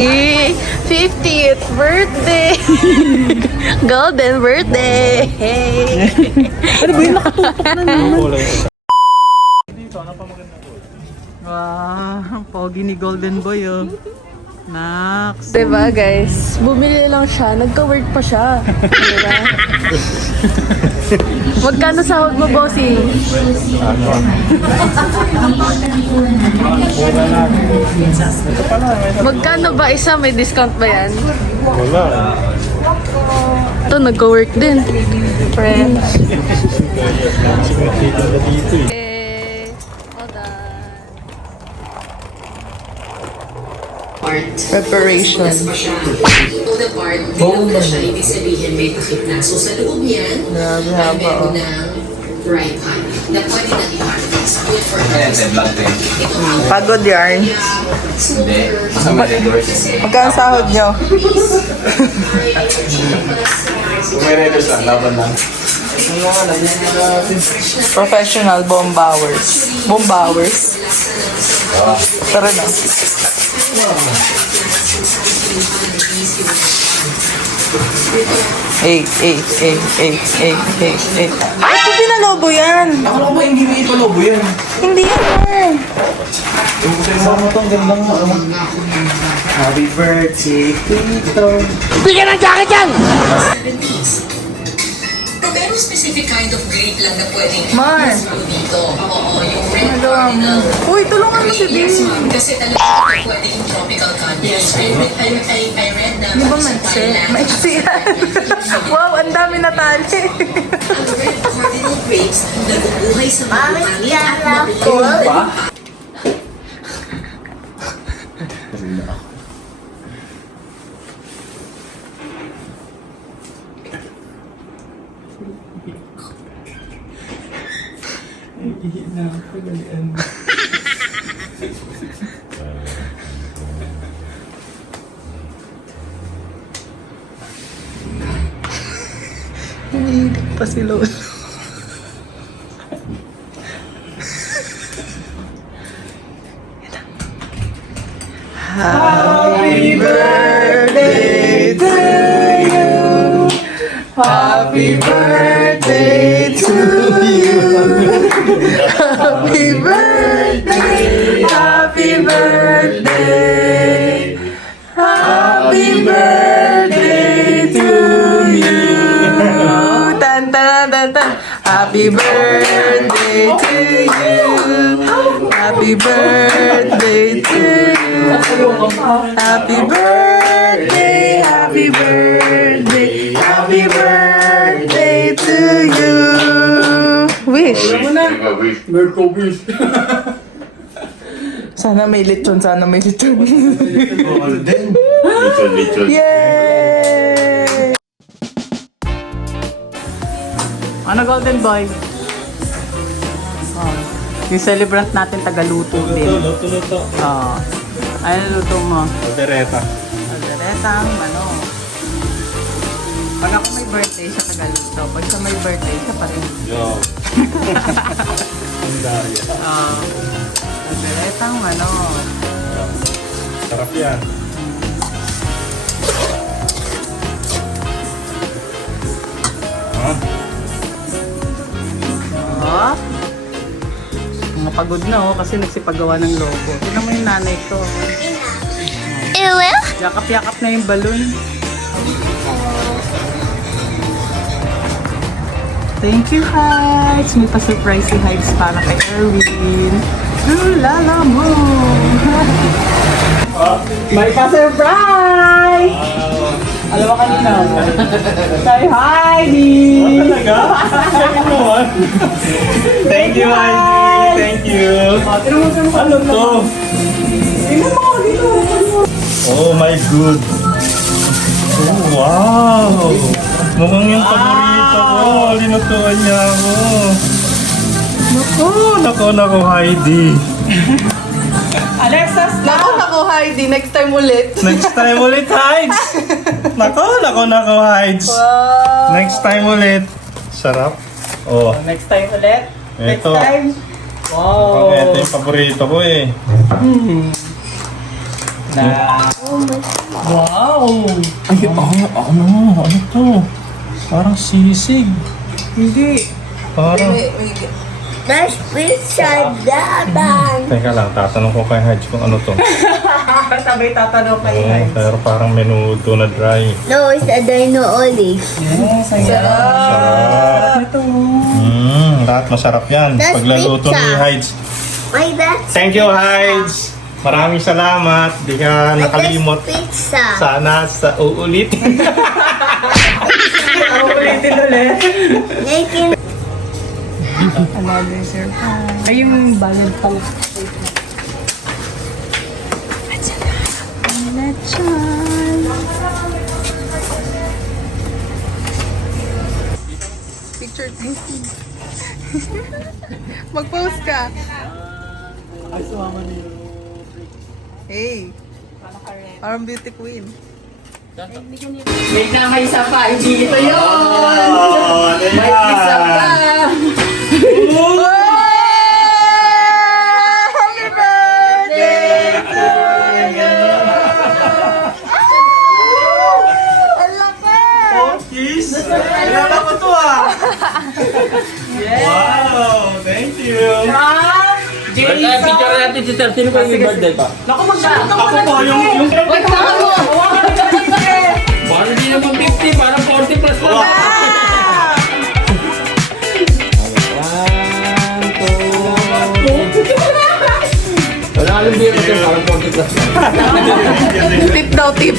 50th birthday! Golden birthday! Hey! Ano ba yun? Nakatutok na naman. Wow, ang pogi ni Golden Boy, oh. Nax. Diba guys, bumili lang siya, nagka-work pa siya. Diba? Magkano sahod mo, bossing? Magkano ba isa? May discount ba yan? Wala. Ito, nagka-work din. Friends. Okay. All done. Preparation. Ito na part, bilang na siya, ibig sabihin may takip na. So sa loob niyan, ay meron ng right hand na pwede na i-harvest. Good for harvest. Ito ang Pagod yarn. Magkano sahod nyo? Kung may redos lang, laban lang. Professional bombowers. Bombowers. Tara na. Ay. Ay, ito pinalobo yan. Akala ko ba hindi mo ipalobo yan? Hindi yan. Sa mo itong gandang Happy birthday, Tito. pero specific kind of grape lang na pwedeng Mar. dito. Oo, yung red Nagawa mo. Uy, tulungan mo si Bill. kasi talaga ito pwedeng tropical countries. I read na Di ba maiksi? Maiksi yan. Wow, ang dami na tali. ang red cardinal grapes nabubuhay sa mahangin at makukulit na Hinihilig pa si Lolo. Happy birthday to you. Happy birthday to you. Happy birthday. Happy birthday. Happy birthday to you. Tan tan tan tan. Happy birthday to you. Happy birthday to you. Happy birthday, happy birthday, happy birthday to you. Wish. Sana may lechon, sana may lechon. Yay! Ano, Golden Boy? Oh, yung celebrant natin tagaluto din. Luto. Oh. Ano luto mo? Aldereta. Alderetang, ano. Pag ako may birthday, siya tagaluto. Pag siya may birthday, siya pa rin. Yo. Ang daya. Alderetang, ano. Sarap yan. Oh. Mga pagod na, oh, kasi nagsipagawa ng logo. Tignan mo yung nanay ko. Yakap-yakap na yung balloon. Thank you, Heights! May pa-surprise si Heights para kay Erwin. Lala mo! May pa-surprise! Alam mo kanina? Kay Heidi! Talaga? Thank you, Heidi. Thank you. Ano to? Tingnan mo dito! Oh my good. Oh, wow. Mukhang yung paborito ko. Linutuan niya ako. Naku, Heidi. Alexas na! Naku, Heidi. Next time ulit. Next time ulit, Heids. Naku, Heids. Wow! Next time ulit. Sarap. Oh, Next time ulit. Next Ito. time. Wow! ito yung paborito ko eh. Wow! Ay, ano to? Parang sisig. Hindi. Parang... Mas pizza daban. Teka lang, tatanong ko kay Haj kung ano to. Sabay tatanong kay Heinz. Pero parang menudo na dry. No, it's a dino olive. Yes, ang sarap. Ito. Lahat masarap yan. That's Paglaluto ni pizza. Haj. Why that's Thank you, Haj! Maraming salamat. Di ka nakalimot. pizza. Sana sa uulitin. Ako ulitin ulit. Making Another surprise. Ay, yung balad pala. Picture taking. Mag-post ka. Hey. Parang beauty queen. Wait lang, may isa pa. Hindi ito yun. Oh, ano May isa pa. Happy birthday to you! Ang laki! Kiss! Kilala ko to ah! Wow! Thank you! Picture natin si Sir. Sino ko yung birthday pa? Naku, magkano Ako po, yung... Wait, saka mo. Parang hindi naman 50, parang 40 plus lang. Wala ka lang beer ko, parang 40 plus lang. Tip daw, tip.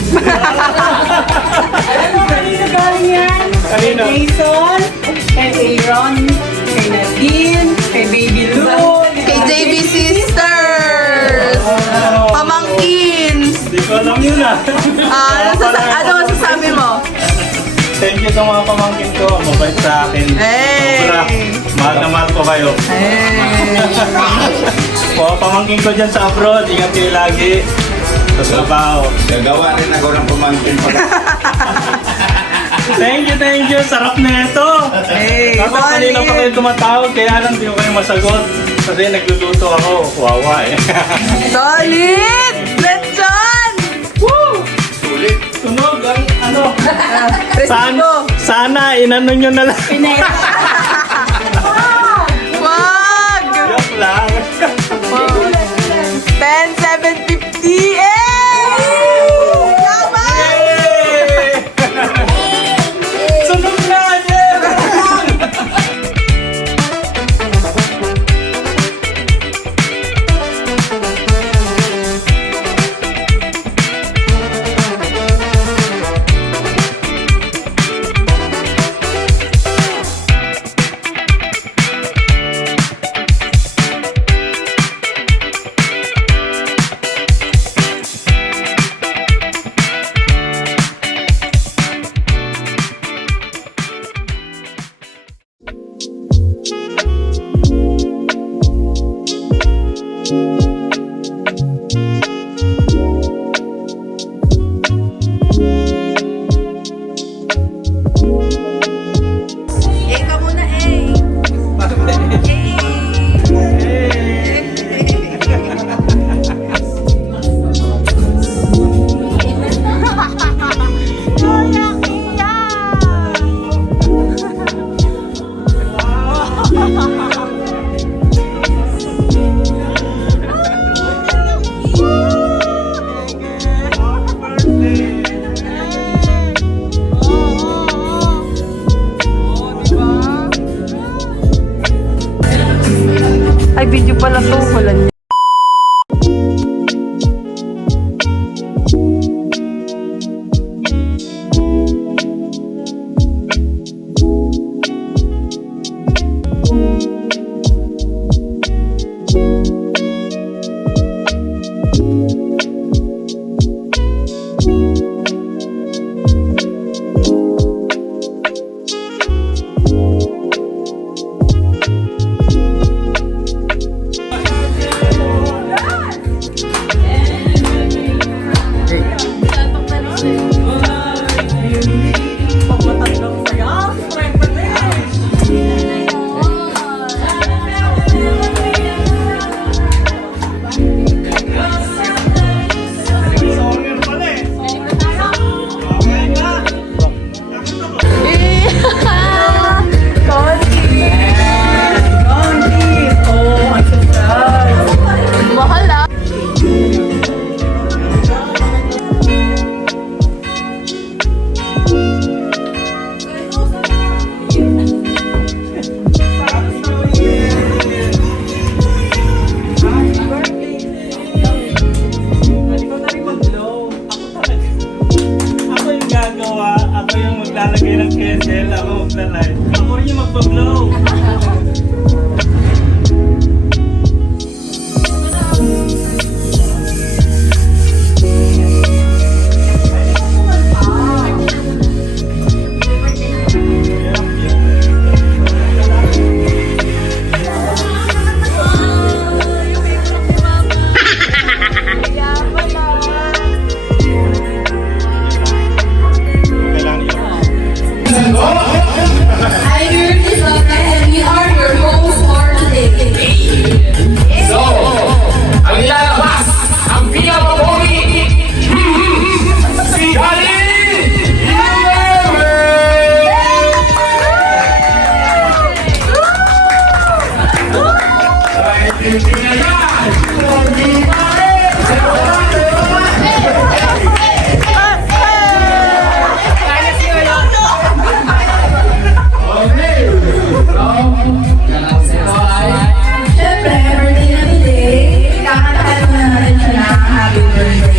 Kanina galing yan? Kanino? Kay Jason, kay Aaron, kay Nadine, kay Baby Lou, Kay JB Sisters! Pamangkin! Hindi ko alam yun ah! Ano masasabi mo? Thank you sa mga pamangkin ko. Mabait sa akin. Hey! Sobra. Mahal na mahal ko kayo. Hey! Mga pamangkin ko dyan sa abroad. Ingat kayo lagi. Sa trabaho. Gagawa rin ako ng pamangkin pa. Thank you. Sarap na ito. Hey! Tapos kanina pa kayo tumatawag. Kaya lang di ko kayo masagot. Kasi nagluluto ako. Wawa eh. Solid! Lechon! Woo! Sulit. Tunog ang ano. Resibo! Sana inano nyo na lang. Wag! Joke lang. 10,750! Eh! Tama! Yay! Sunog na! Yeah!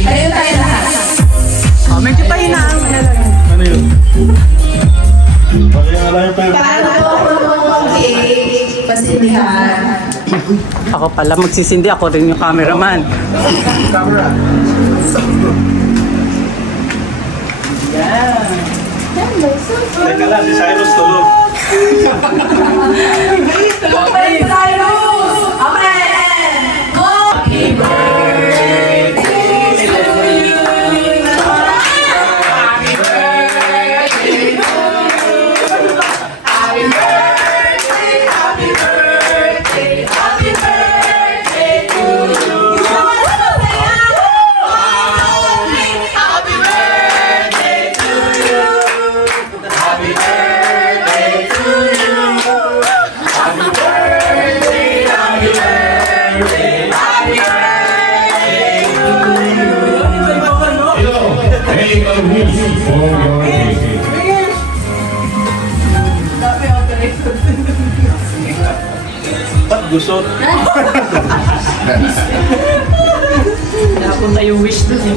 Tayo tayo lahat. Oh, medyo pahinaan. Ano yun? Okay, alam niyo pa yun. Paano pasindihan? Ako pala magsisindi, ako rin yung cameraman. Teka lang, si Cyrus tulog. Tulog pa rin tayo! Amen! Go! Happy birthday to you! Happy birthday to you! Happy birthday, happy birthday, happy birthday to you! Happy birthday to you! Happy birthday to you! Happy birthday, happy birthday, happy birthday to you! Make a wish for your baby. Ba't gusot? Napunta yung wish dun eh.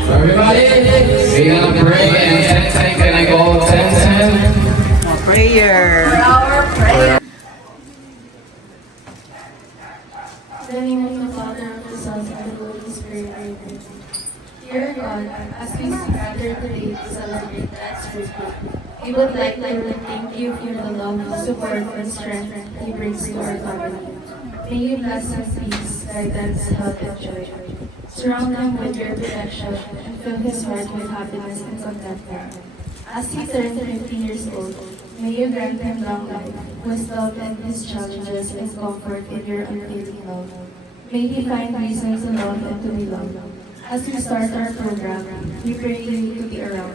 So everybody, we're gonna pray and 10-10. Can I go 10-10? Prayer. In the name of the Father, and of the Son, and of the Holy Spirit, amen. Dear God, as we gather today to celebrate Dad's birthday, we would like to thank you for the love, support, and strength He brings to our family. May you bless His peace, guidance, health, and joy. Surround him with your protection and fill his heart with happiness and contentment. As he turns 15 years old, may you grant him long life, wisdom in his challenges, and comfort in your unfailing love. May he find reasons to love and to be loved. As we start our program, we pray you to be around.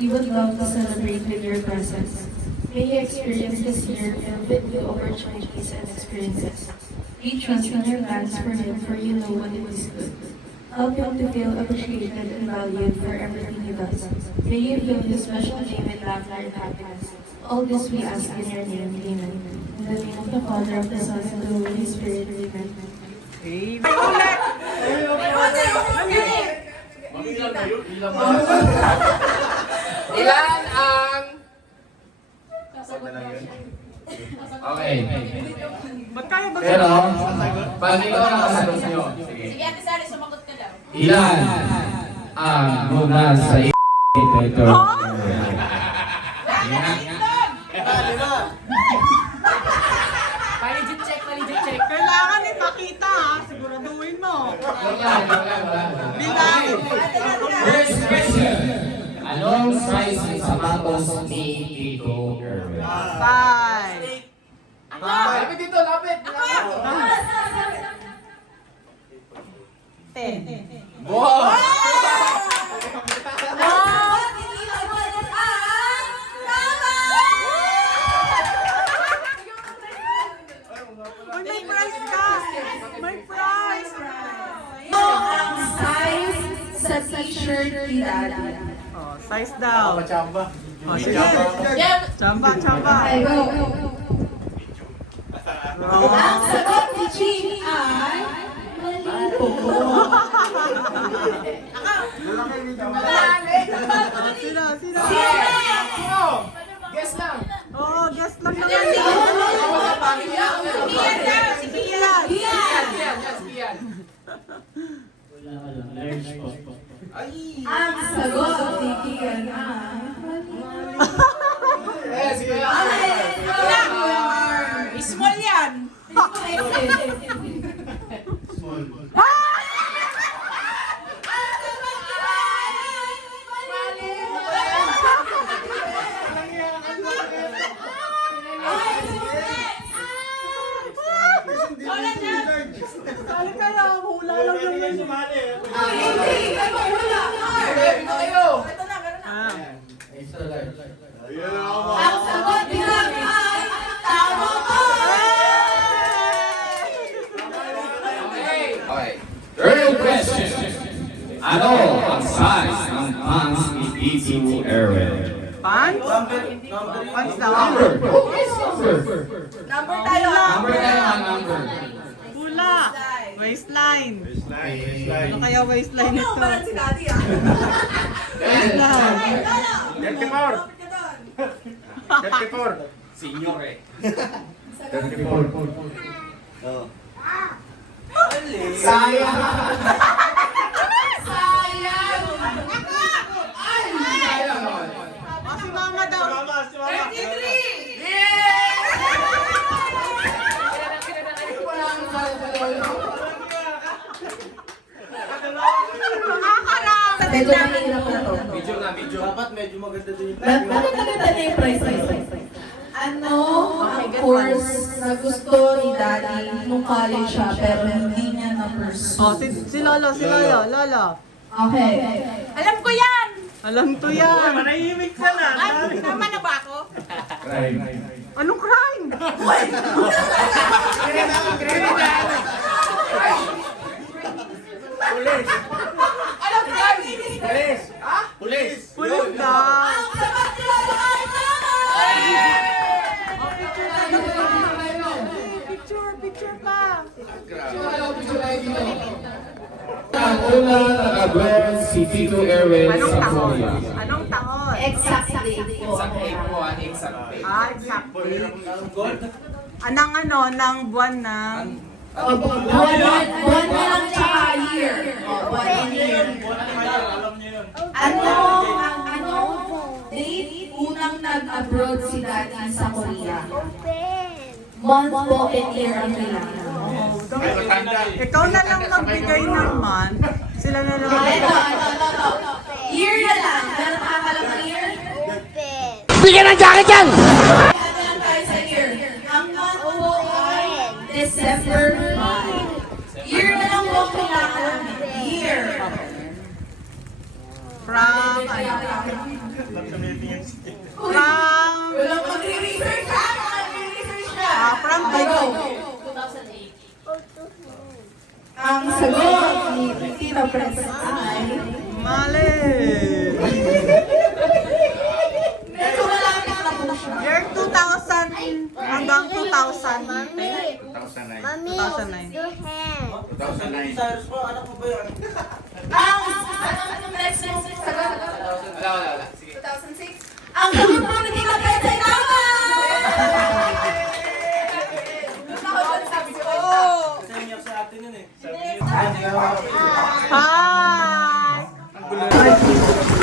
We would love to celebrate with your presence. May you experience this year filled with opportunities and experiences. We trust in your plans for him, for you know what it is good. Help him to feel appreciated and valued for everything he does. May you fill his special day with laughter and happiness. All this we ask in your name, amen. In the name of the Father, of the Son, and of the Holy Spirit, amen. Ilan ang... Okay. Pero, pag ikaw nakasagot nyo, sige. Sige, Ate Sally, sumagot ka daw. Ilan ang muna sa ito? Paligid check, paligid check. Kailangan ipakita ha, siguraduhin mo. Bilang. First question. Anong size ng sapatos ni Tito Erwin? 5. Lapit dito, lapit! 10. Wow! May prize ka! May prize! Ang size sa t-shirt ni Daddy. Oh, size daw. Chamba. Oh, sige. Chamba, chamba. Okay, go. Ang sagot ni Jean ay mali po. Sino? Sino? Guess lang! Oo, guess lang naman. Si Kian. Kian! Ang sagot ni Kian ay Small yan. Sali kayo, hula lang naman. ang sagot ni Daddy ay tama po. Okay. Third question. Ano ang size ng pants ni Tito Erwin? Pants? Pants daw. Number! Number! Number tayo. Number tayo ang number. Pula. Waistline. Ano kaya waistline Ano, ito? parang si Daddy ah. Waistline. 34. Senior eh. 34. Oh. Sayang! Si mama daw. Si mama. 33! Medyo mahirap na to. Video na, video. Dapat medyo maganda din yung Maganda na yung price. Ano, ang course na gusto ni Daddy nung college siya pero hindi niya na-pursue. Oh, si Lolo, si Lolo. Lolo. Okay. Alam ko yan! Alam to yan. Manahimik ka na. Tama na ba ako? Anong crime? Alam ko yan! Pulis. Pulis daw. Picture pa. Ang una nag-abroad si Tito Erwin Anong sa taon? Korea. Anong taon? Exact date po. Exact date po, exact date. Exactly. Anong ng buwan ng... Buwan na lang tsaka year. Buwan and year. Alam niyo yun. Ano date unang nag-abroad si Daddy sa Korea? Month po and year ang kailangan. Ikaw na lang magbigay ng month. Sila na lang. Ito. Year na lang. Meron nakakalam ng year? Bigyan ng jacket yan! Ano lang tayo sa year? Ang month po ay December 5. Year na lang po ang kailangan namin. Year. From... Walang magre-research ha? Magre-research na. From Go. Ang sagot ni Tita Pres ay... Mali. Medyo malapit na po siya. Year 2000 hanggang 2010. Mami, 2009. your hand. Ang Pres mo sagot. Wala. Sige. 2006. Ang sagot po ni Tita Pres ay tama! Hi!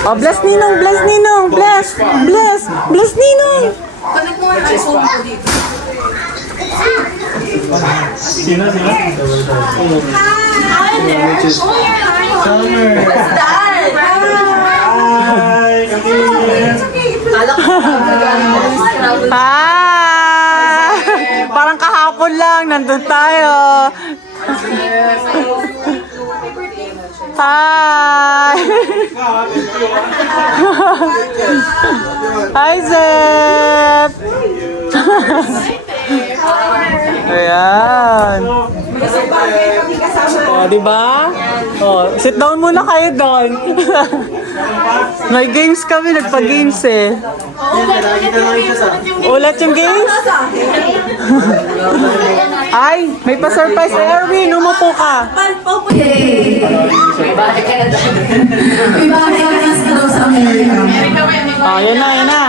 Oh, bless Ninong, bless Ninong, bless Ninong. Connect mo ang iPhone ko dito. Sino? Summer! Start! Hi! Hi! Parang kahapon lang, nandun tayo. Hi! Hi, Zep! Ayan. Oh, di ba? Oh, sit down muna kayo doon. May games kami, nagpa-games eh. Ulat yung games? Ay, may pa-surprise kay Erwin. Umupo ka. May bahay ka na daw sa Amerika. Oh, yan na, yan na.